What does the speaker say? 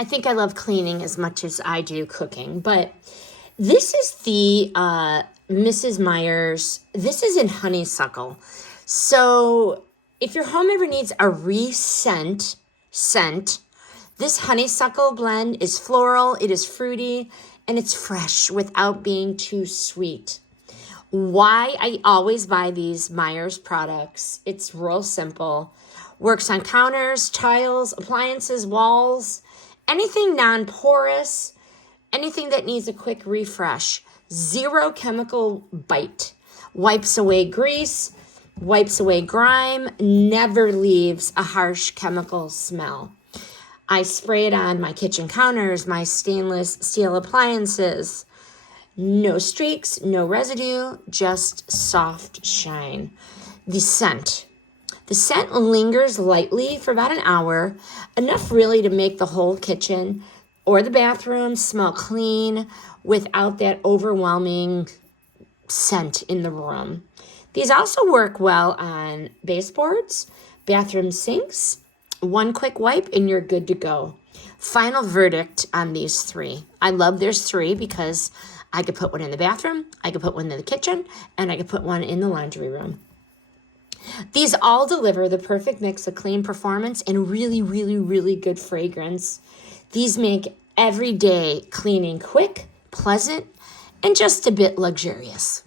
I think I love cleaning as much as I do cooking, but this is the Mrs. Meyer's. This is in Honeysuckle. So if your home ever needs a scent, this Honeysuckle blend is floral, it is fruity, and it's fresh without being too sweet. Why I always buy these Meyer's products. It's real simple. Works on counters, tiles, appliances, walls, anything non-porous, anything that needs a quick refresh. Zero chemical bite. Wipes away grease, wipes away grime, never leaves a harsh chemical smell. I spray it on my kitchen counters, my stainless steel appliances. No streaks, no residue, just soft shine. The scent. The scent lingers lightly for about an hour, enough really to make the whole kitchen or the bathroom smell clean without that overwhelming scent in the room. These also work well on baseboards, bathroom sinks. One quick wipe and you're good to go. Final verdict on these three. I love there's three because I could put one in the bathroom, I could put one in the kitchen, and I could put one in the laundry room. These all deliver the perfect mix of clean performance and really, really, really good fragrance. These make everyday cleaning quick, pleasant, and just a bit luxurious.